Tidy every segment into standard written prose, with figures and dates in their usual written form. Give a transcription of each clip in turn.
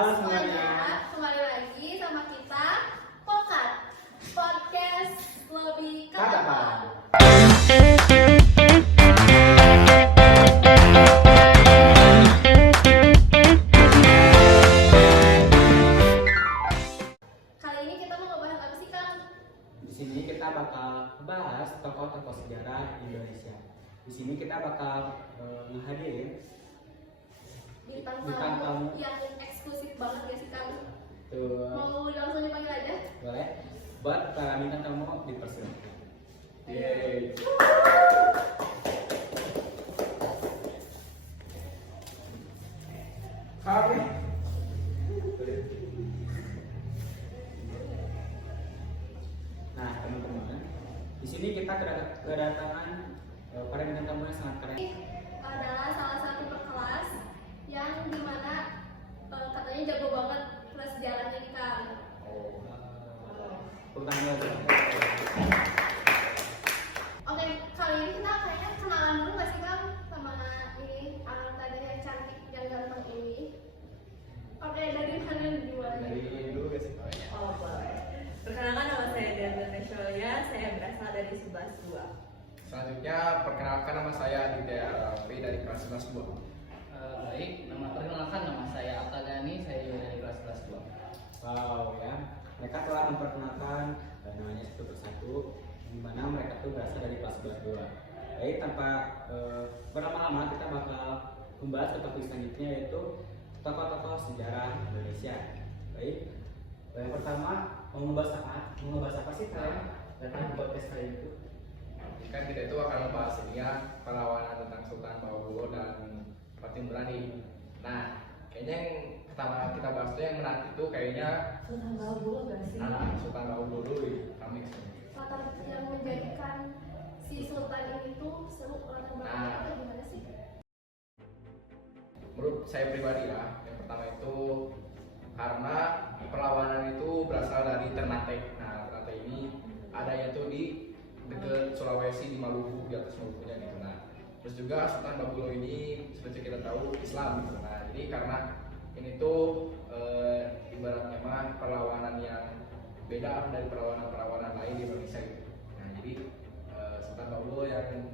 Halo semuanya, kembali lagi sama kita Pokat Podcast Lebih Kata Pak. Kapan. Kali ini kita mau ngebahas apa sih, Kang? Di sini kita bakal bahas tokoh-tokoh sejarah Indonesia. Di sini kita bakal ngehadirin Bintang Bintang tamu. tamu yang eksklusif banget ya sih, Kang? tuh Mau langsung dipanggil aja? boleh buat para bintang tamu dipersilakan. Yeay. Kami. Nah teman-teman, di sini kita kedatangan para bintang tamu yang sangat keren. Ini adalah salah satu berkelas yang dimana katanya jago banget kelas sejarahnya nih, Kang. Pertama Oke, kali ini kita kayaknya kenalan dulu nggak sih, Kang, sama ini tadi yang cantik, yang ganteng ini. Oke, dari mana duluan? dari dulu guys. Oh, boleh. Perkenalkan, nama saya Diana Nesholia, saya berasal dari 11-2. Selanjutnya, perkenalkan nama saya Aditya Raffi dari kelas 11-2. Baik, perkenalkan nama saya Atta Gani, saya juga dari kelas 2. Wow ya, mereka telah memperkenalkan namanya satu persatu, di mana mereka tuh berasal dari kelas 2. Baik, tanpa berlama-lama kita bakal membahas ke topik selanjutnya, yaitu tokoh-tokoh sejarah Indonesia. Baik, yang pertama mau ngebahas apa sih kalian datang ke podcast kali itu? Kan kita itu akan membahas ini ya, perlawanan tentang Sultan Baubulo dan Fatim Berani. Nah, kayaknya yang pertama kita bahas itu yang menarik itu kayaknya Sultan Baubulo gak sih? Sultan Baubulo dulu kami. Latar yang menjadikan si Sultan ini tuh seru, latar belakangnya itu gimana sih? Menurut saya pribadi ya, yang pertama itu karena perlawanan itu berasal dari Ternate. Nah, Ternate ini adanya tuh di dekat Sulawesi, di Maluku, di atas Malukunya gitu. Nah, terus juga Sultan Baubulo ini seperti kita tahu Islam gitu. Nah, jadi karena ini tuh ibaratnya mah perlawanan yang beda dari perlawanan lain di Indonesia gitu. Nah, jadi Sultan Baubulo yang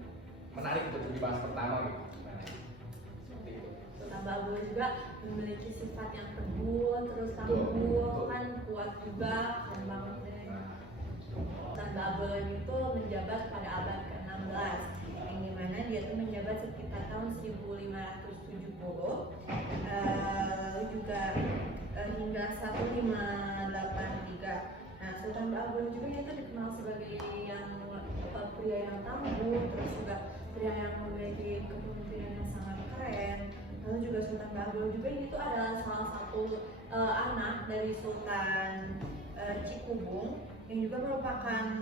menarik untuk dibahas pertama gitu. Nah, seperti itu. Sultan Baubulo juga memiliki sifat yang teguh, terus Betul, tangguh, betul. kan kuat juga, keren banget deh. Sultan Baubulo itu menjabat pada abad ke-16, yang dimana dia tuh menjabat sekitar tahun 1570, lalu juga hingga 1583. Nah, Sultan Baubulo juga itu dikenal sebagai pria yang tangguh, terus juga pria yang memiliki kepemimpinan yang sangat keren. Lalu juga Sultan Baubulo juga ini tuh adalah salah satu anak dari Sultan Cikubung, yang juga merupakan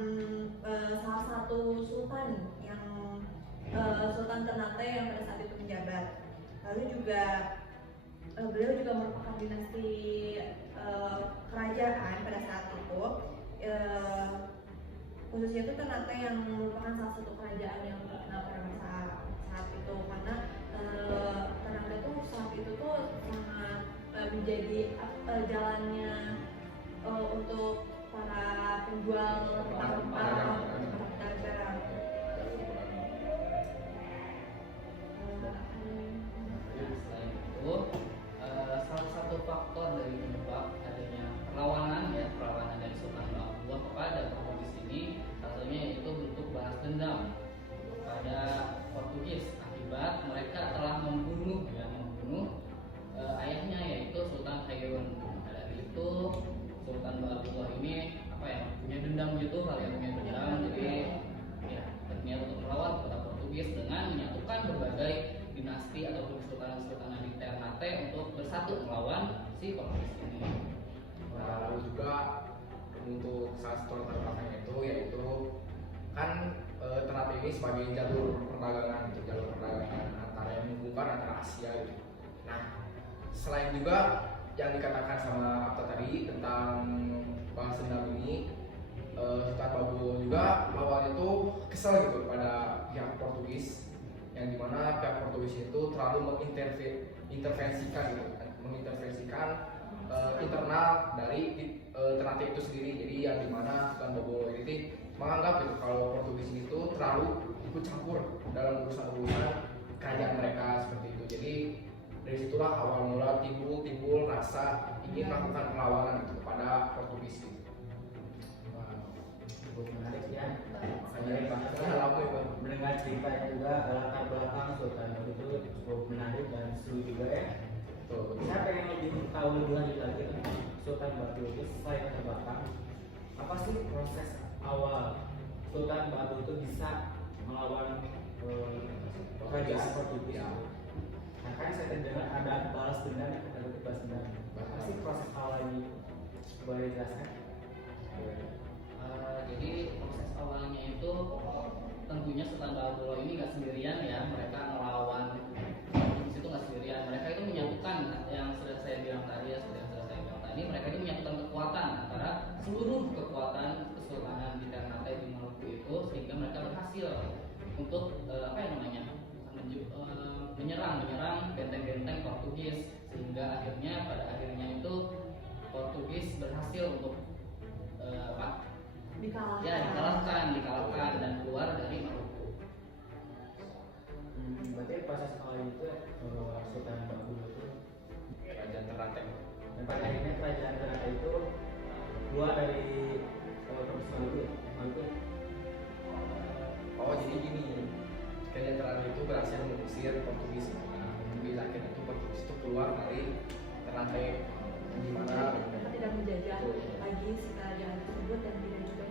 salah satu sultan yang Sultan Ternate yang pada saat itu menjabat. Lalu juga beliau juga merupakan dinasti kerajaan pada saat itu, khususnya itu Ternate yang merupakan salah satu kerajaan yang terkenal pada masa saat itu, karena Ternate itu saat itu tuh sangat menjadi jalannya untuk para penjual rempah-rempah, barang. Selain itu, salah satu faktor dari penyebab adanya perlawanan dari Sultan Baubulo kepada Portugis ini, salah satunya yaitu bentuk balas dendam pada Portugis akibat mereka telah membunuh ayahnya, yaitu Sultan Haiwan. Maka dari itu Sultan Baubulo ini punya dendam gitu, hal yang punya dendam, jadi ya berniat untuk melawan kota Portugis dengan menyatukan berbagai dinasti ataupun kesultanan di Ternate untuk bersatu melawan si Portugis ini. Nah, lalu juga untuk salah satu latar belakangnya itu yaitu kan Ternate ini sebagai jalur perdagangan antara yang menghubungkan antara Asia gitu. Nah, selain juga yang dikatakan sama Atta tadi tentang balas dendam ini, Sultan Baubulo juga awalnya tuh kesel gitu pada pihak Portugis, yang dimana pihak Portugis itu terlalu mengintervensikan internal dari Ternate itu sendiri. Jadi yang dimana Sultan Babolo ini menganggap gitu kalau Portugis ini tuh terlalu ikut campur dalam urusan-urusan kerajaan mereka seperti itu. Jadi dari situlah awal mula timbul rasa ingin melakukan perlawanan gitu kepada Portugis gitu. Cukup menarik ya. Makanya lama ya Bang. Mendengar ceritanya juga latar belakang Sultan Babolo itu cukup menarik dan seru juga ya. Betul. Saya pengen lebih tahu lebih lanjut lagi tentang Sultan Babolo itu selain latar belakang. Apa sih proses awal Sultan Babolo itu bisa melawan kerajaan Portugis? Nah, kan saya terdengar ada balas dendam, ada balas dendam. Apa sih proses awalnya? Boleh dijelaskan? Jadi proses awalnya itu tentunya Sultan Babolo ini nggak sendirian ya, mereka melawan di situ nggak sendirian, mereka itu menyatukan yang sudah saya bilang tadi ya, mereka itu menyatukan kekuatan antara seluruh kekuatan kesultanan di Ternate di Maluku itu sehingga mereka berhasil untuk menyerang benteng-benteng Portugis, sehingga akhirnya pada akhirnya itu Portugis berhasil untuk dikalahkan dan keluar dari Maluku. Berarti proses awal itu Sultan Babolo itu Kerajaan Ternate. dan pada akhirnya kerajaan Ternate itu keluar dari provinsi Maluku. Oh jadi gini, kerajaan Ternate itu berhasil mengusir Portugis. Nah, Portugis akhirnya itu Portugis itu keluar dari Ternate, di mana mereka tidak menjajah lagi si kerajaan tersebut dan tidak juga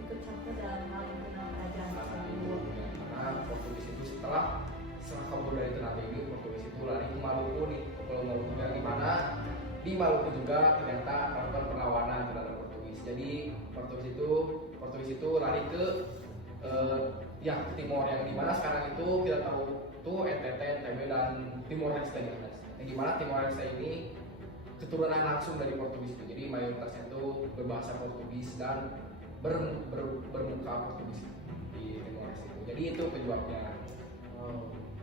ikut campur dalam hal internal kerajaan tersebut. karena Portugis itu setelah kabur dari Ternate ini, Portugis itu lari ke Maluku nih, ke Pulau Maluku, yang dimana di Maluku juga ternyata melakukan perlawanan terhadap Portugis. Jadi Portugis itu lari ke ke Timor, yang dimana sekarang itu kita tahu tuh NTT, NTB dan Timor Leste. Yang dimana Timor Leste ini keturunan langsung dari Portugis itu, jadi mayoritasnya itu berbahasa Portugis dan bermuka Portugis di Timor Leste itu. Jadi itu penyebabnya.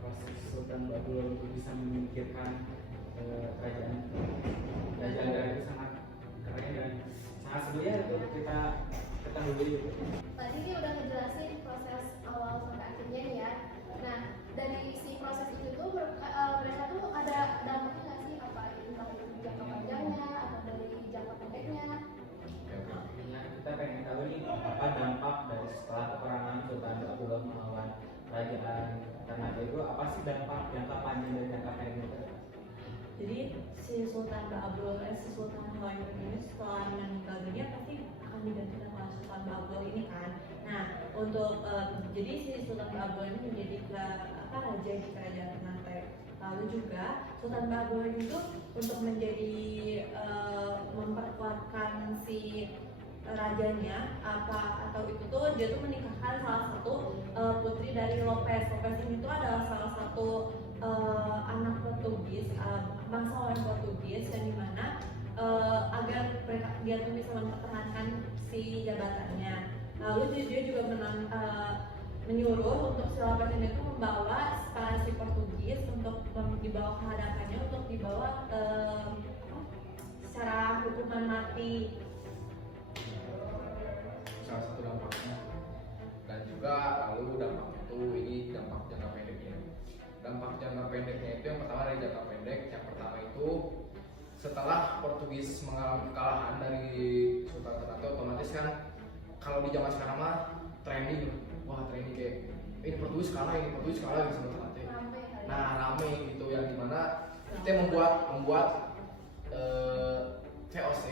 Proses Sultan Babolo untuk bisa memikirkan kerajaan itu sangat keren dan sangat seru ya untuk kita ketahui. Tadi ini udah ngejelasin proses awal sampai akhirnya ya. Nah, dari si proses itu tuh mereka tuh ada dampaknya nggak sih, apa entah itu jangka panjangnya atau dari jangka pendeknya? Nah, kita pengen tahu nih apa dampak dari setelah peperangan Sultan Babolo melawan kerajaan Ternate itu, apa sih dampak jangka panjang dan jangka pendek? Jadi si Sultan Huayu ini setelah meninggal dunia pasti akan digantikan oleh Sultan Babolo ini kan. Nah untuk jadi si Sultan Babolo ini menjadi raja di kerajaan Ternate. Lalu juga Sultan Babolo itu untuk menjadi memperkuatkan si rajanya atau itu tuh dia tuh menikahkan salah satu putri dari Lopez ini tuh adalah salah satu anak Portugis, bangsawan Portugis, yang dimana agar dia tuh bisa mempertahankan si jabatannya. Lalu dia juga menyuruh untuk si Lopez ini tuh membawa para si Portugis untuk dibawa ke hadapannya untuk dibawa secara hukuman mati. Salah satu dampaknya. Dan juga lalu dampak itu, ini dampak jangka pendeknya. Dampak jangka pendeknya itu yang pertama dari jangka pendek. Yang pertama itu setelah Portugis mengalami kekalahan dari Sultan Ternate, otomatis kan kalau di zaman sekarang mah trending, wah trending kayak ini Portugis kalah gitu sama Ternate. Nah rame gitu, yang dimana kita membuat VOC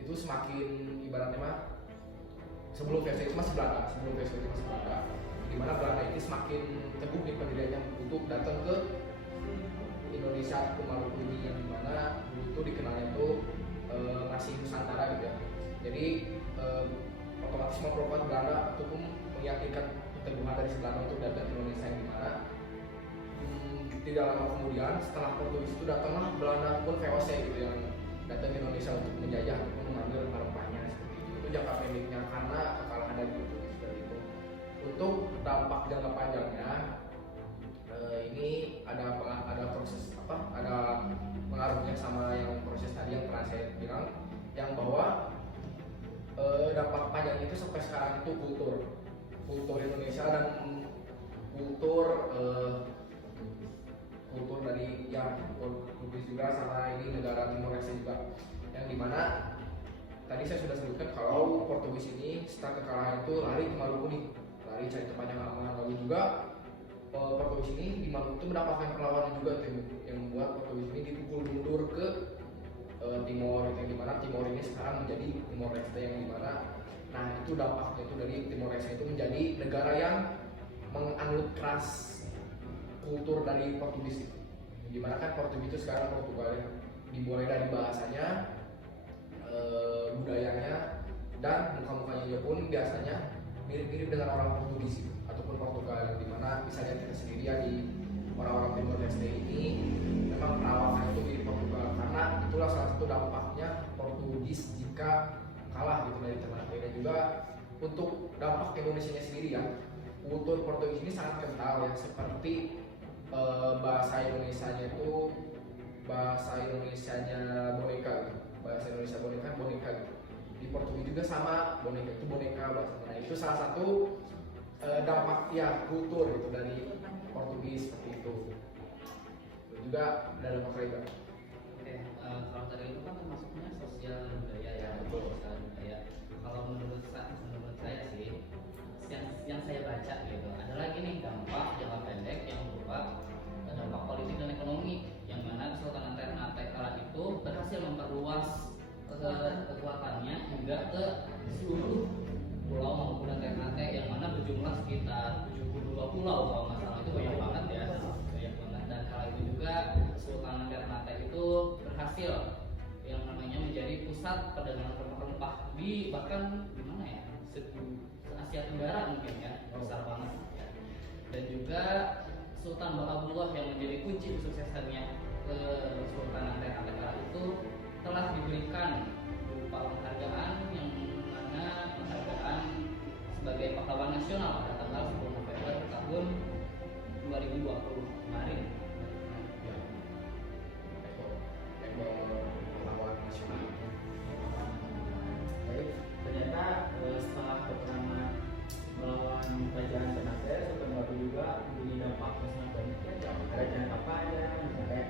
itu semakin ibaratnya mah sebelum VOC itu masih Belanda, di mana Belanda ini semakin teguh di pendiriannya untuk datang ke Indonesia, ke Maluku ini, yang dimana dulu itu dikenalnya itu masih Nusantara gitu ya. Jadi otomatis memperkuat Belanda ataupun meyakinkan keteguhan dari Belanda untuk datang ke Indonesia, yang dimana tidak lama kemudian setelah Portugis itu datanglah Belanda pun VOC gitu yang datang ke Indonesia untuk menjajah ataupun mengambil rempahnya seperti itu. Itu jangka pendeknya karena kekalahan dari Portugis seperti itu. Untuk dampak jangka panjangnya ini ada proses ada pengaruhnya sama yang proses itu sampai sekarang itu kultur Indonesia dan kultur kultur dari yang Portugis juga sama ini negara Timor Leste juga, yang dimana tadi saya sudah sebutkan kalau Portugis ini setelah kekalahan itu lari ke Maluku nih, lari cari tempat yang aman. Lalu juga Portugis ini di Maluku itu mendapatkan perlawanan juga tuh, yang membuat Portugis ini dipukul mundur ke Timor, yang dimana Timor ini sekarang menjadi Timor Leste, yang dimana nah itu dampaknya itu dari Timor Leste itu menjadi negara yang menganut keras kultur dari Portugis itu. Dimana kan Portugis itu sekarang Portugal ya, dimulai dari bahasanya, budayanya, dan muka-mukanya pun biasanya mirip-mirip dengan orang Portugis itu, ataupun Portugal, dimana bisa lihat kita sendiri ya di orang-orang Timor Leste ini memang perawakan itu mirip Portugal, karena itulah salah satu dampaknya Portugis jika kalah gitu dari Ternate. Dan juga untuk dampak Indonesia sendiri ya, kultur Portugis ini sangat kental ya, seperti bahasa Indonesianya itu bahasa Indonesianya boneka gitu. Bahasa Indonesia boneka gitu. Di Portugis juga sama, boneka itu boneka bahasa. Nah itu salah satu dampak ya kultur gitu dari Portugis seperti itu. Juga ada dampak lain Bang. Oke, kalau tadi itu kan termasuknya sosial budaya ya, sosial budaya. Kalau menurut saya sih, yang saya baca gitu, ada lagi nih dampak jangka pendek yang berupa dampak politik dan ekonomi, yang mana Kesultanan Ternate kala itu berhasil memperluas kekuatannya hingga ke seluruh pulau maupun Ternate, yang mana berjumlah sekitar 72 pulau kalau nggak salah. Itu banyak banget ya, banyak banget. Dan kala itu juga Kesultanan Ternate itu berhasil yang namanya menjadi pusat perdagangan rempah-rempah di bahkan di mana ya, Asia Tenggara mungkin ya, besar banget ya. Dan juga Sultan Bahabullah yang menjadi kunci kesuksesannya ke Kesultanan Ternate kala itu telah diberikan berupa penghargaan, yang mana penghargaan sebagai pahlawan nasional pada tanggal 10 November tahun 2020 kemarin. Pahlawan nasional. Baik, ternyata setelah peperangan melawan kerajaan Ternate, Sultan Babu juga mempunyai dampak yang sangat banyak ya. Ada jangka panjang, jangka pendek,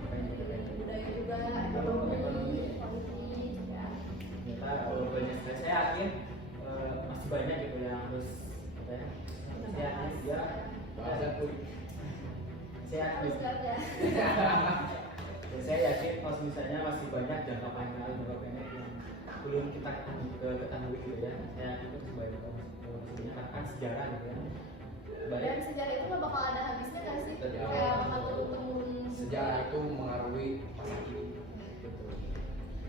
apa yang juga kayak gitu. budaya juga, ekonomi, politik ya. Ternyata banyak sekali. Saya yakin masih banyak gitu yang harus apa ya? Saya yakin dia Bahasa kuy. saya Harus yakin ada. dan saya yakin kalau misalnya masih banyak jangka panjang, jangka pendek yang belum kita ketahui gitu ya. Saya yakin itu masih banyak maksudnya kan sejarah gitu ya. Dan Baik. sejarah itu nggak bakal ada habisnya kan sih? Sejarah. Kayak bakal turun-temurun. Sejarah itu mengaruhi masa kini. Betul.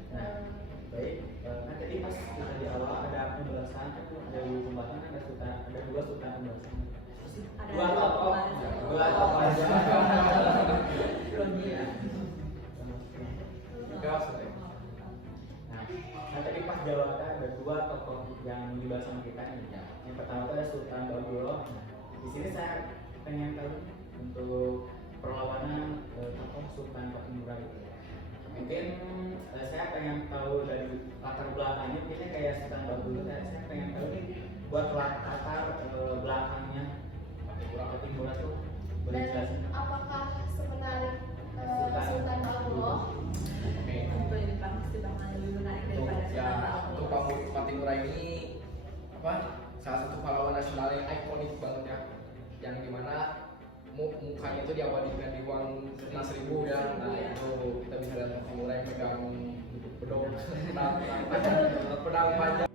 Nah, baik. Kan tadi pas kita di awal ada pembahasan, kan ada di pembahasan ada dua sultan pembahasan. Dua tokoh aja. Ya. Enggak sudah. Nah, tadi pas jawaban ada dua tokoh yang dibahas sama kita ini. Yang pertama itu ada Sultan Bahabullah. Nah, di sini saya pengen tahu untuk perlawanan tokoh Sultan Patimura itu. Mungkin saya pengen tahu dari latar belakangnya, mungkin kayak Sultan Bahabullah. Saya pengen tahu nih buat latar belakangnya Patimura itu boleh Dan jelasin? apakah semenarik Sultan Bahabullah? Oke. Itu jadi pasti bakal lebih menarik daripada Ya, Sultan untuk Bahabullah. Patimura ini apa? Salah satu pahlawan nasional yang ikonik banget ya, yang dimana mukanya itu diabadikan di uang kertas 1000 ya. Nah itu kita bisa lihat Patimura yang pegang pedang panjang.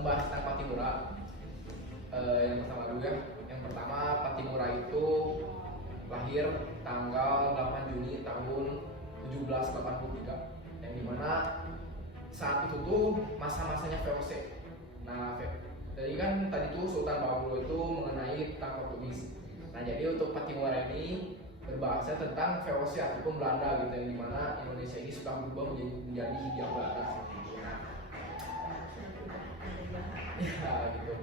Membahas tentang Patimura, yang pertama dulu ya. Yang pertama, Patimura itu lahir tanggal 8 Juni tahun 1783, yang dimana saat itu tuh masa-masanya VOC. Nah, jadi kan tadi tuh Sultan Bahabullah itu mengenai tentang Portugis. Nah, jadi untuk Patimura ini berbahasa tentang VOC ataupun Belanda gitu, yang dimana Indonesia ini sudah berubah menjadi Hindia Belanda. Ya gitu.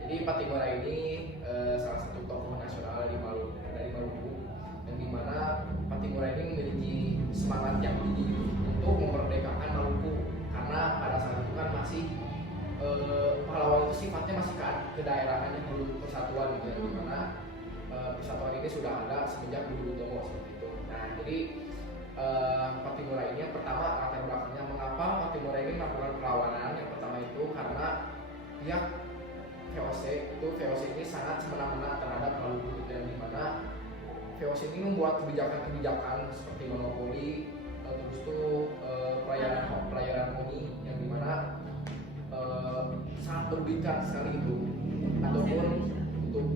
Jadi Patimura ini salah satu tokoh nasional dari Maluku, yang dimana Patimura ini memiliki semangat yang tinggi untuk memerdekakan Maluku kedaerahannya dulu persatuan gitu ya, di mana persatuan ini sudah ada semenjak dulu Tomo seperti itu. Nah jadi Pattimura ini yang pertama latar belakangnya mengapa Pattimura ini melakukan perlawanan. Yang pertama itu karena pihak VOC ini sangat semena-mena terhadap Maluku, dan di mana VOC ini membuat kebijakan-kebijakan seperti monopoli, terus itu pelayaran honi yang dimana sangat merugikan sekali itu,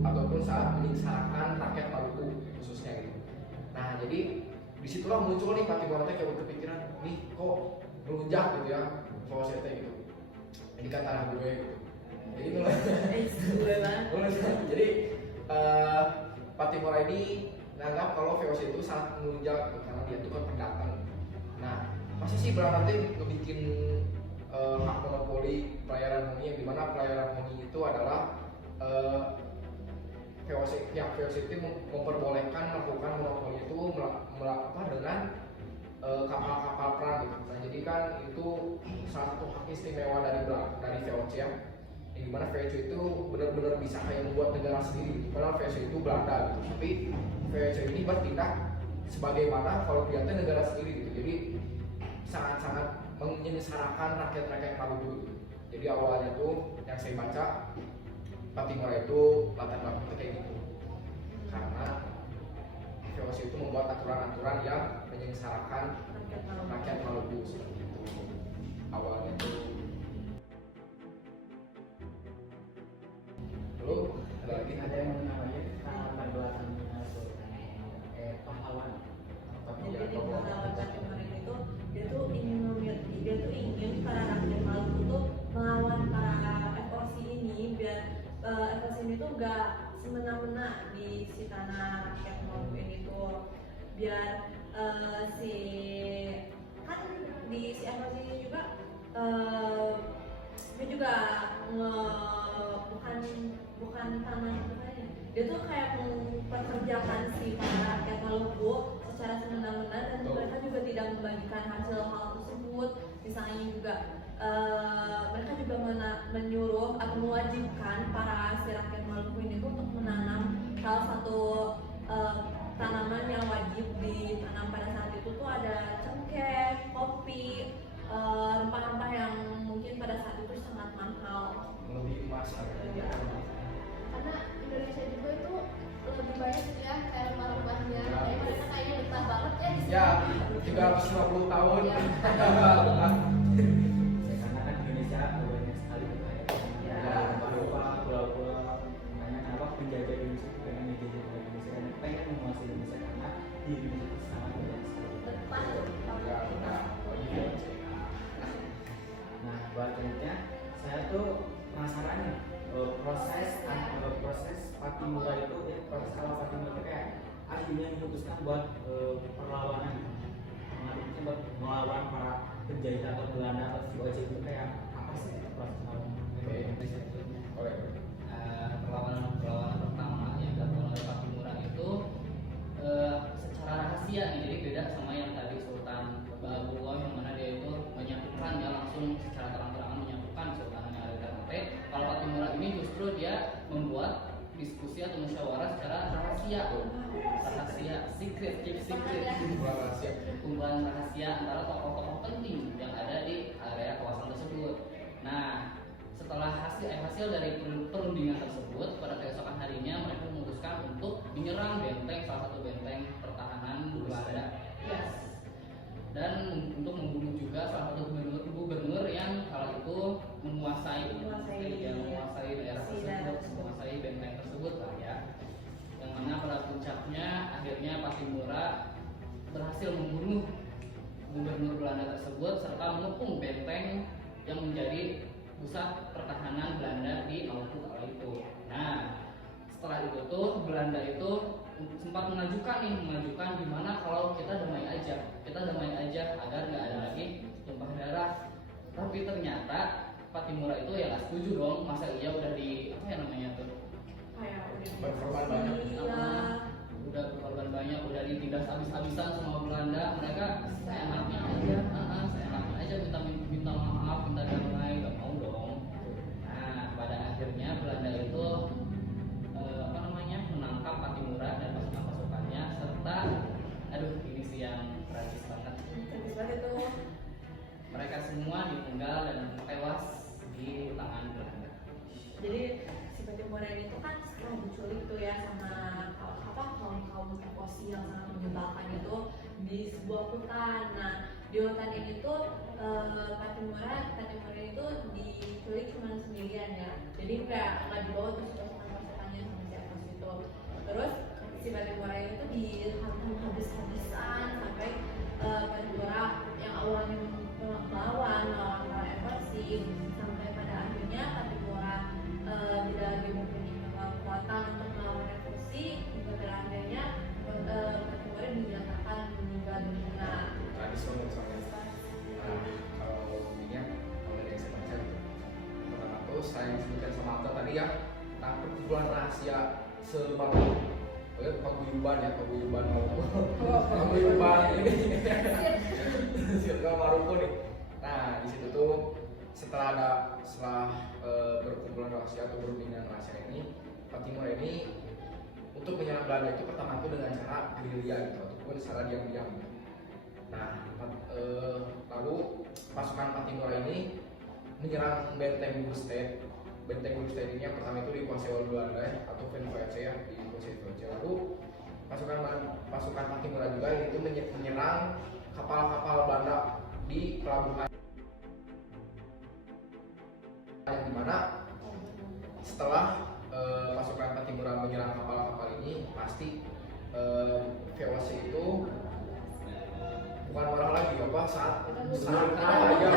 ataupun saat menyengsarakan rakyat Maluku khususnya gitu. Nah jadi disitulah muncul nih Pattimura kayak berpikiran, nih kok melunjak gitu ya VOC gitu, ini kan tanah gue gitu. Jadi jadi Pattimura ini menganggap kalau VOC itu sangat menunjang karena dia itu kan pendatang. Nah, pasti sih Belanda nanti ngebikin hak monopoli pelayaran honi, yang dimana pelayaran honi itu adalah pihak VOC itu memperbolehkan melakukan monopoli itu dengan kapal-kapal perang gitu. Nah, jadi kan itu salah satu hak istimewa dari VOC ya. Yang dimana VOC itu benar-benar bisa kayak membuat negara sendiri. Padahal VOC itu Belanda gitu. Tapi VOC ini bertindak sebagaimana kalau dia itu negara sendiri gitu. Jadi sangat-sangat menyengsarakan rakyat-rakyat Maluku gitu. Jadi awalnya tuh yang saya baca Pattimura itu latar belakangnya kayak gitu. Karena VOC itu membuat aturan-aturan yang menyengsarakan rakyat Maluku seperti itu. Awalnya tuh. Lalu ada lagi Ada yang namanya latar belakangnya pahlawan. Jadi di pahlawan Pattimura itu dia tuh ingin para rakyat Maluku tuh melawan para FOC ini, biar FOC ini tuh gak semena-mena di si tanah rakyat Maluku ini tuh, biar si kan di si FOC ini juga dia juga bukan tanah bukannya, dia tuh kayak memperkerjakan si para rakyat Maluku secara semena-mena, dan mereka juga tidak membagikan hasil hal tersebut. Misalnya juga mereka juga menyuruh atau mewajibkan para si rakyat Maluku ini tuh untuk menanam salah satu tanaman yang wajib ditanam pada saat itu tuh ada cengkeh, kopi, rempah-rempah yang mungkin pada saat itu sangat mahal. lebih emas Karena Indonesia juga itu lebih banyak gitu ya kayak rempah-rempahnya, kayak mereka kayaknya betah banget ya di sini. ya 350 tahun. Iya. Ya, karena kan Indonesia banyak sekali kekayaan. Ya. Rempah-rempah, pulau-pulau. Makanya kenapa penjajah Indonesia itu pengen menjajah Indonesia, dan pengen menguasai Indonesia karena di Indonesia itu sangat banyak sekali. Betah. Ya, udah. Nah, buat selanjutnya saya tuh penasaran nih proses Pattimura itu ya, proses awal Pattimura itu kayak akhirnya memutuskan buat perlawanan, mengakhirnya buat melawan para penjajah atau Belanda atau VOC itu kayak apa sih proses awal? Perlawanan pertama yang dilakukan oleh Pattimura itu secara rahasia nih, jadi beda sama yang tadi Sultan Baagullah yang mana dia itu menyatukan ya, langsung secara terang-terangan menyatukan Sultan yang ada di Ternate. Kalau Pattimura ini justru dia membuat diskusi atau musyawarah secara rahasia, secret, keep secret, kumpulan rahasia antara tokoh-tokoh penting yang ada di area kawasan tersebut. Nah, setelah hasil dari perundingan tersebut, pada keesokan harinya mereka memutuskan untuk menyerang benteng, salah satu benteng pertahanan Belanda. Yes. Dan untuk membunuh juga salah satu gubernur yang kala itu menguasai daerah tersebut, menguasai benteng tersebut lah ya. Yang mana pada puncaknya akhirnya Pattimura berhasil membunuh gubernur Belanda tersebut serta mengepung benteng yang menjadi pusat pertahanan Belanda di Maluku kala itu. Nah, setelah itu tuh Belanda itu sempat mengajukan gimana kalau kita damai aja agar nggak ada lagi tumpah darah. Tapi ternyata Pattimura itu ya nggak setuju dong, masa iya udah di apa ya namanya tuh, Kayak berkorban banyak. udah berkorban banyak, udah ditindas habis-habisan sama Belanda, mereka seenaknya aja minta maaf, minta damai, nggak mau dong. Nah, pada akhirnya Belanda itu erupsi yang sangat menyebalkan itu di sebuah hutan. Nah di hutan ini tuh Pattimura itu diculik cuma sendirian ya, jadi kayak nggak dibawa terus pasukan-pasukannya sama si Eros itu. Terus si Pattimura itu dihantam habis-habisan sampai Pattimura yang awalnya melawan para invasi, sampai pada akhirnya Pattimura tidak lagi mempunyai kekuatan untuk melawan revolusi, hingga pada akhirnya Pattimura dinyatakan meninggal dunia. Tradisi soalnya. Nah, kalau ini ya, kalau dari yang saya baca gitu. Pertama tuh saya disebutkan sama Alta tadi ya, tentang perkumpulan rahasia sebagai paguyuban ya, paguyuban ini circle Maruko nih. Nah di situ tuh setelah berkumpulan rahasia atau berundingan rahasia ini, Pattimura ini untuk menyerang Belanda itu pertama itu dengan cara gerilya gitu ataupun secara diam-diam. Nah lalu pasukan Pattimura ini menyerang benteng Burgstede. Benteng Burgstede ini yang pertama itu dikuasai oleh Belanda atau VOC ya, dikuasai VOC. Lalu pasukan Pattimura juga itu menyerang kapal-kapal Belanda di pelabuhan, yang dimana setelah pasukan Pattimura menyerang kapal-kapal ini pasti VOC itu bukan orang lagi saat ya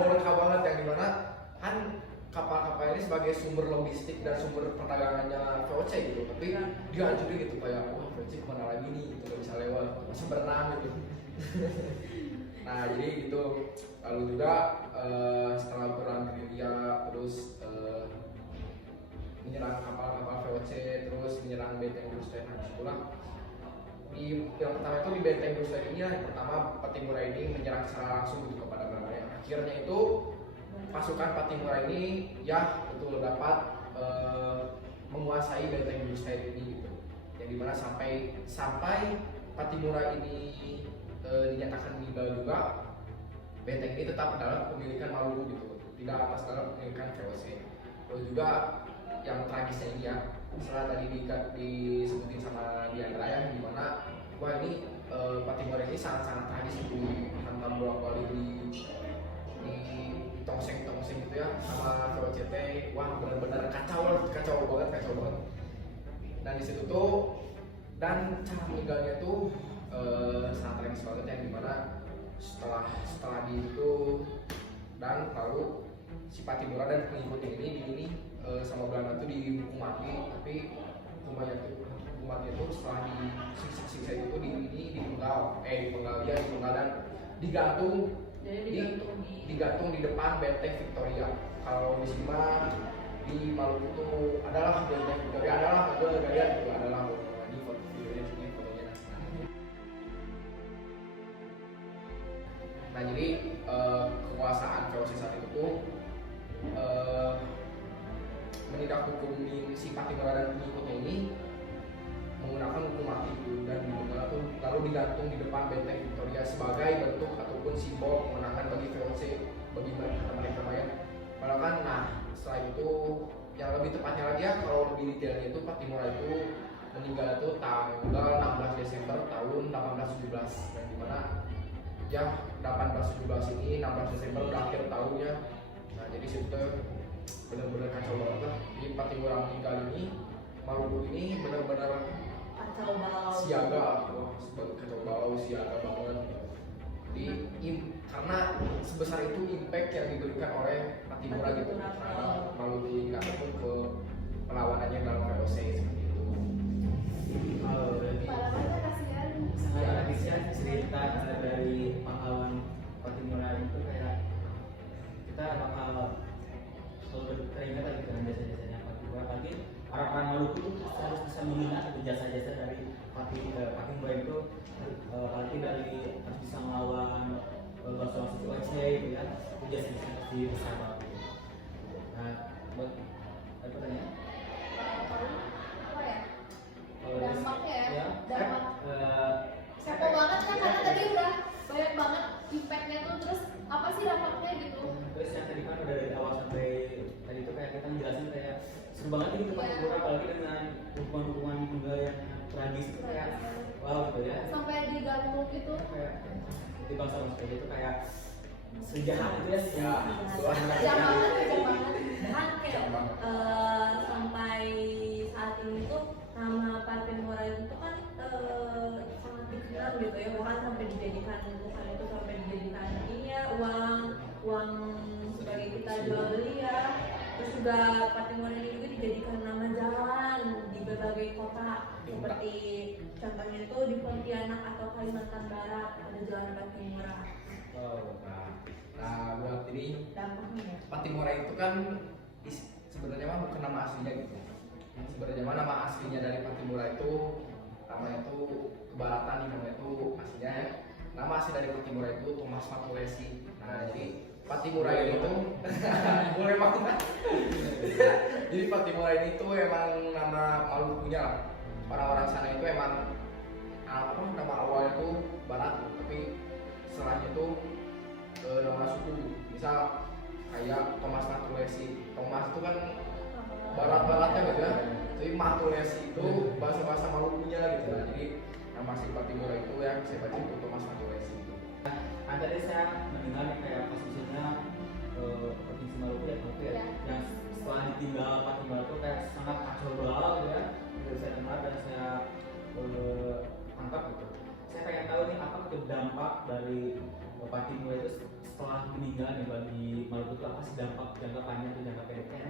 mereka banget, yang dimana kan kapal-kapal ini sebagai sumber logistik dan sumber perdagangannya VOC gitu, tapi dihancurin gitu kayak VOC kemana lagi nih gitu, gak bisa lewat, masih berenang gitu. Nah jadi gitu. Lalu juga setelah perang gerilya terus menyerang kapal-kapal VOC, terus menyerang benteng Burgstede. Nah disitulah yang pertama itu di benteng Burgstede ini yang pertama Pattimura ini menyerang secara langsung gitu kepada Belanda. Akhirnya itu pasukan Pattimura ini ya betul dapat menguasai benteng Burgstede ini gitu. Yang dimana sampai Pattimura ini dinyatakan meninggal juga, benteng ini tetap dalam pemilikan Maluku gitu, tidak atas dalam pemilikan VOC. Terus juga yang tragisnya ini ya, setelah tadi disebutin sama Diandra ya, dimana wah ini Pattimura ini sangat-sangat tragis gitu, dihantam beberapa kali di tongseng gitu ya sama VOCT. Wah benar-benar kacau banget. Dan di situ tuh dan cara meninggalnya tuh sangat tragis banget, yang dimana setelah di itu dan lalu si Pattimura dan pengikutnya ini sama Belanda tuh dihukum mati, tapi hukumannya itu setelah disiksa itu dipenggal dan digantung di depan benteng Victoria. Kalau di sini mah di Maluku itu adalah benteng Victoria adalah di videonya sini fotonya. Nah jadi kekuasaan VOC saat itu tuh menindak hukum si Pattimura dan pengikutnya ini menggunakan hukum mati itu, dan lalu digantung di depan benteng Victoria sebagai bentuk ataupun simbol kemenangan bagi VOC, bagi mereka ya. Bahkan nah setelah itu yang lebih tepatnya lagi ya, kalau lebih detailnya itu Pattimura itu meninggal itu tanggal 16 Desember tahun 1817, dan dimana ya 1817 ini 16 Desember udah akhir tahunnya. Nah jadi situ benar-benar kacau banget lah. Di Pattimura meninggal ini, Maluku ini benar-benar Kacau balau. Siaga banget. Jadi karena sebesar itu impact yang diberikan oleh Pattimura gitu terhadap Maluku ini ataupun ke perlawanannya dalam VOC seperti itu. Parahnya kasihan. Sangat bisa cerita dari pahlawan Pattimura itu, kayak kita bakal selalu teringat lagi dengan jasa-jasanya Pattimura. Apalagi orang-orang Maluku itu harus bisa mengingat jasa-jasa dari Pattimura itu, apalagi dari harus bisa melawan bangsa-bangsa VOC gitu ya, itu jasa-jasa pasti besar banget. Nah buat apa tanya? Apa ya? Dampaknya ya? Dampak. Kepo banget kan, karena tadi udah banyak banget impactnya tuh, terus apa sih dampaknya gitu? Terus yang tadi kan udah dari awal sampai tadi itu kayak kita menjelaskan kayak seru banget gitu Pattimura, apalagi dengan hukuman-hukuman juga yang tragis itu kayak wow ya. Sampai digantung gitu. Kayak di bangsa manusia itu kayak sejahat itu ya. Ya, Kejam banget, kejam banget. Bahkan kayak sampai saat ini tuh nama Patimura itu kan sangat dikenal gitu ya, bahkan sampai dijadikan bukan itu sampai dijadikan ini ya uang sebagai kita jual beli ya. Terus juga Patimura ini juga dijadikan nama jalan di berbagai kota seperti contohnya itu di Pontianak atau Kalimantan Barat ada jalan Patimura. Nah, buat ini Dampaknya ya. Patimura itu kan sebenarnya mah bukan nama aslinya gitu. Sebenarnya mah nama aslinya dari Patimura itu namanya itu kebaratan nih, namanya itu aslinya ya. Nama asli dari Patimura itu Thomas Matulesi. Nah, jadi Patimura ini tuh boleh banget. Jadi Patimura ini tuh emang nama Malukunya lah. Orang-orang sana itu emang apa nama awalnya tuh Barat, tapi setelahnya tuh nama suku. Misal kayak Thomas Matulesi. Thomas itu kan barat-baratnya gitu ya. Tapi Matulesi itu bahasa-bahasa Malukunya lah gitu. Nah, jadi nama si Patimura itu yang saya baca itu Thomas Matulesi itu. Nah, tadi saya mendengar kayak posisinya provinsi Maluku ya, Maluku ya, Ya. yang setelah ditinggal Patimura itu kayak sangat kacau balau gitu ya. Dari saya dengar dan saya tangkap gitu. Saya pengen tahu nih apa tuh dampak dari Patimura itu setelah meninggal nih bagi Maluku itu apa sih dampak jangka panjang dan jangka pendeknya?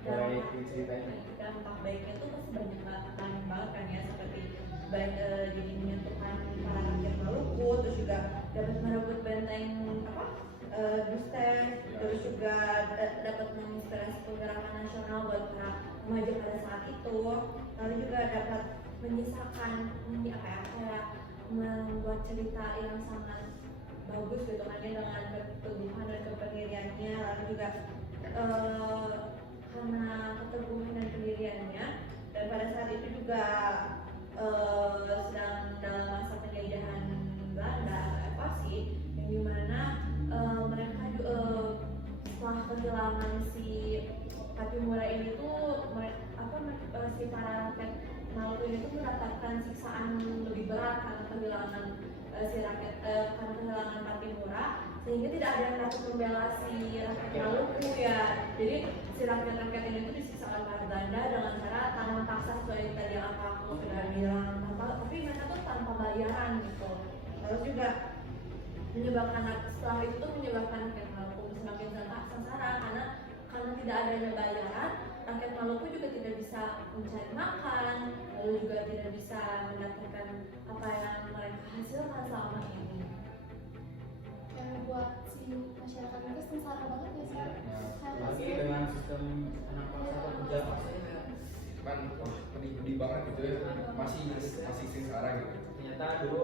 Boleh diceritain? Dampak baiknya tuh pasti banyak banget kan ya, seperti baik jadi menyentuhkan para rakyat Maluku, terus juga dapat merebut benteng apa Dustes, terus juga dapat menginspirasi pergerakan nasional buat para remaja pada saat itu, lalu juga dapat menyisakan ini apa ya, kayak membuat cerita yang sangat bagus gitu kan ya, dengan keteguhan dan kependiriannya, lalu juga karena keteguhan dan pendiriannya, dan pada saat itu juga sedang dalam masa penjajahan Belanda invasi, yang dimana mereka setelah kehilangan si Patimura ini tuh si para rakyat Maluku ini tuh mendapatkan siksaan lebih berat karena kehilangan karena kehilangan Patimura, sehingga tidak ada yang dapat membela si rakyat Maluku ya. Jadi si rakyat-rakyat ini tuh disiksa oleh para Belanda dengan cara tanam paksa sesuai tadi yang aku sudah bilang, tapi mereka tuh tanpa bayaran gitu. Terus juga menyebabkan setelah itu tuh menyebabkan rakyat Maluku semakin sengsara karena tidak adanya bayaran, rakyat Maluku juga tidak bisa mencari makan, lalu juga tidak bisa mendapatkan apa yang mereka hasilkan selama ini. Yang buat si masyarakat itu sengsara banget ya sih. Lagi dengan sistem anak paksa atau kerja paksa Itu kan pedih banget gitu ya. Masih sengsara gitu. ternyata dulu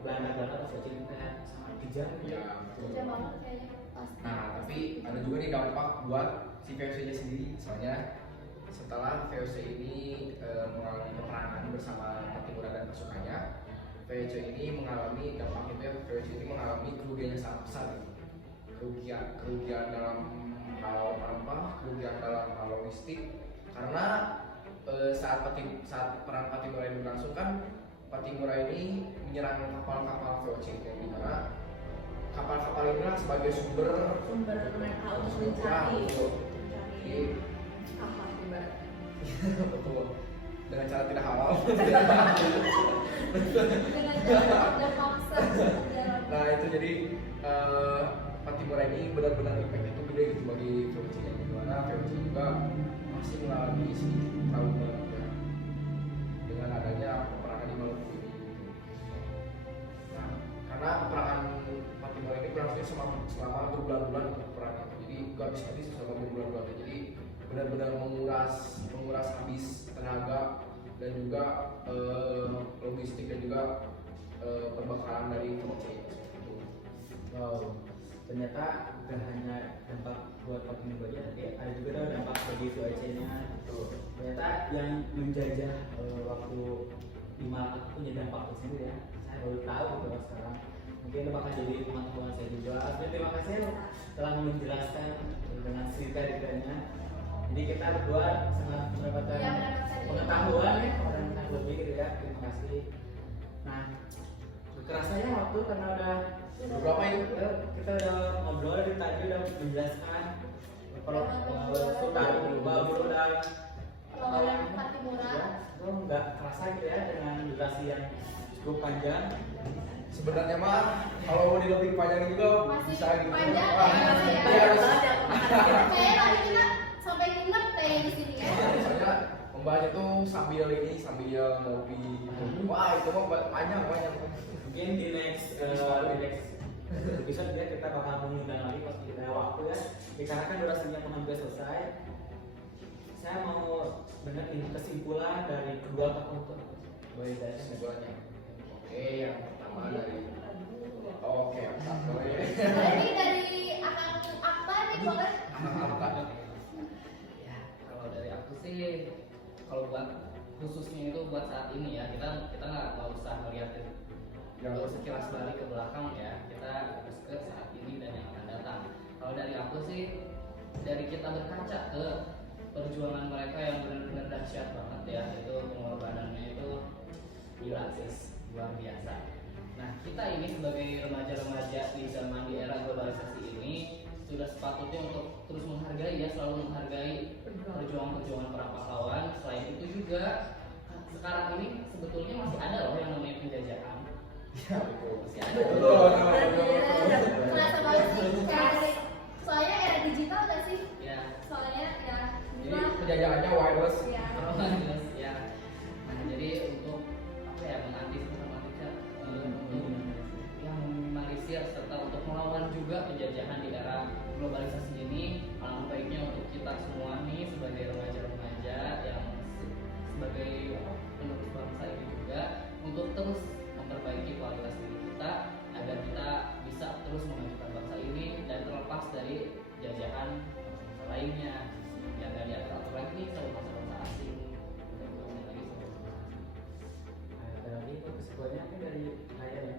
Belanda pas kecil itu kayak sangat kejam gitu. Ya, Kejam banget kayaknya pasti. Nah, tapi ada juga nih dampak buat si VOC-nya sendiri. Soalnya setelah VOC ini mengalami peperangan bersama Patimura dan pasukannya, VOC ini mengalami dampak itu ya. VOC ini mengalami kerugiannya sangat besar gitu. Kerugian dalam hal apa? Kerugian dalam hal logistik. Karena saat perang Patimura ini berlangsung kan, Patimura ini menyerang kapal-kapal VOC, yang dimana kapal-kapal inilah sebagai sumber Mereka untuk mencari apa sumber. betul, dengan cara tidak halal. Dengan cara ada paksa jalan. Nah itu jadi Patimura ini benar-benar impact itu gede gitu bagi VOC, yang dimana VOC juga masih mengalami sedikit trauma ya, dengan adanya peperangan di Maluku ini. Nah, karena peperangan Patimura ini berlangsung selama berbulan-bulan peperangan, jadi gak habis-habis selama berbulan-bulan. Jadi benar-benar menguras habis tenaga dan juga logistik dan juga perbekalan dari VOC itu. Wow, ternyata bukan hanya dampak buat Patimura aja, tapi ada juga dampak bagi VOC-nya. Ternyata yang menjajah waktu di Malaka punya dampak tersendiri ya. Saya baru tahu gitu sekarang. Mungkin itu bakal jadi pengetahuan saya juga. Terima kasih telah menjelaskan dengan cerita-ceritanya. Jadi kita berdua sangat mendapatkan Ya, mendapatkan pengetahuan ya, orang lebih gitu ya. Terima kasih. Nah, kerasanya waktu karena udah Berapa itu? kita udah ngobrol dari tadi udah menjelaskan kalau Sultan Babur dan Lawan Fatimura. itu nggak kerasa gitu ya dengan durasi yang cukup panjang. Sebenarnya mah kalau mau lebih panjang juga Masih bisa gitu. panjang, Wah, ya, masih iya, panjang harus- banget ya. Kayaknya nanti kita sampai nginep kayak di sini ya. Misalnya membahas itu sambil ngopi gitu. Wah itu mah panjang. Mungkin di next episode ya kita bakal mengundang lagi pas kita ada waktu ya. Karena kan durasinya pun hampir selesai. Saya mau benar ini kesimpulan dari kedua tokoh itu. Boleh dari Kesimpulannya. Oke, yang pertama dari Oke, boleh. Ini dari Akang apa nih boleh? Ya, kalau dari aku sih, kalau buat khususnya itu buat saat ini ya, kita nggak usah melihat sekilas balik ke belakang ya, kita fokus ke saat ini dan yang akan datang. Kalau dari aku sih, dari kita berkaca ke perjuangan mereka yang benar-benar dahsyat banget ya, itu pengorbanannya itu gila sih, luar biasa. Nah, kita ini sebagai remaja-remaja di zaman di era globalisasi ini sudah sepatutnya untuk terus menghargai ya, selalu menghargai perjuangan-perjuangan para pahlawan. Selain itu juga sekarang ini sebetulnya masih ada loh yang namanya penjajahan. Ya, betul. Masih ada. Kerasa banget sih. Soalnya era digital gak sih? Ya. Soalnya ya. Jadi penjajahannya wireless. Ya. Ya. Nah, jadi untuk apa ya, mengantisipasi yang meminimalisir serta untuk melawan juga penjajahan di era globalisasi ini, alangkah baiknya untuk kita semua nih sebagai remaja-remaja yang sebagai penerus bangsa ini juga untuk terus memperbaiki kualitas diri kita agar kita bisa terus memajukan bangsa ini dan terlepas dari jajahan bangsa lainnya yang gak diatur-atur lagi nih sama bangsa-bangsa asing. Ada lagi kesimpulannya mungkin dari saya dan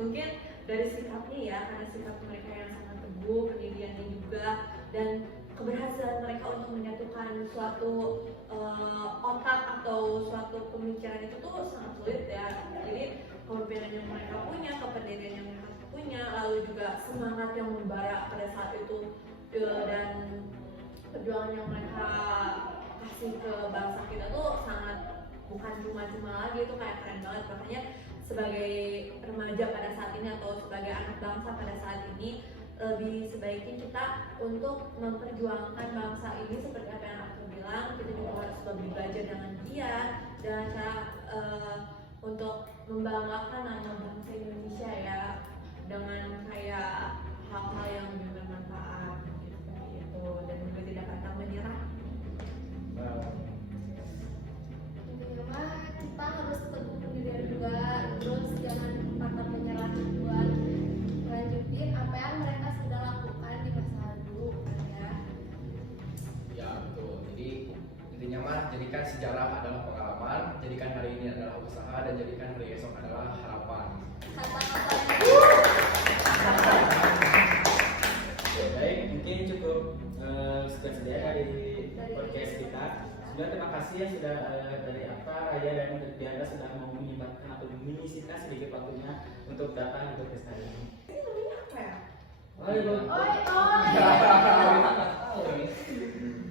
Mungkin dari sikapnya ya, karena sikap mereka yang sangat teguh, pendiriannya juga, dan keberhasilan mereka untuk menyatukan suatu otak atau suatu pemikiran itu tuh sangat sulit ya. Jadi kepemimpinan yang mereka punya, kependirian yang mereka punya, lalu juga semangat yang membara pada saat itu dan perjuangan yang mereka kasih ke bangsa kita tuh sangat bukan cuma-cuma lagi, itu kayak keren banget. Makanya sebagai remaja pada saat ini atau sebagai anak bangsa pada saat ini lebih sebaiknya kita untuk memperjuangkan bangsa ini seperti apa yang aku bilang, kita juga harus lebih belajar dengan giat dan cara untuk membanggakan nama bangsa Indonesia ya, dengan kayak hal-hal yang lebih bermanfaat gitu, dan juga tidak pantang menyerah. Intinya mah kita harus teguh pendirian juga, terus jangan pantang menyerah buat melanjutin apa yang mereka sudah lakukan di masa lalu ya. Ya betul. Jadi intinya mah jadikan sejarah adalah pengalaman, jadikan hari ini adalah usaha, dan jadikan hari esok adalah harapan. Kata-kata baik, mungkin cukup sekian saja dari podcast kita. Sudah, terima kasih yang sudah dari apa Raya dan Diana sudah mau menyempatkan atau menyisihkan sedikit waktunya untuk datang ke podcast hari ini. Ini namanya apa ya? oh iya.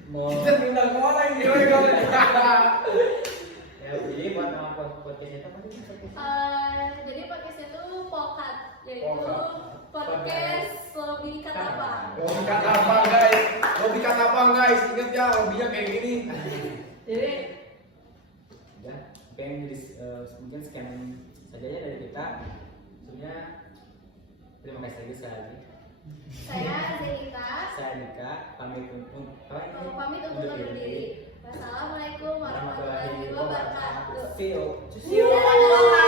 Mau Kita pindah kemana ini? ya, jadi buat nama podcastnya itu apa sih? Jadi podcastnya tuh Pokat, yaitu Pokat. podcast Lobby Katapa. Lobby kata apa guys? Ingat ya, lobbynya kayak gini. Jadi Ya, pengen jadi mungkin sekian saja ya dari kita. Sebenarnya terima kasih lagi sekali lagi. Saya Zelita. Saya Nika, pamit untuk undur diri. Wassalamualaikum warahmatullahi wabarakatuh. See you. Dadah.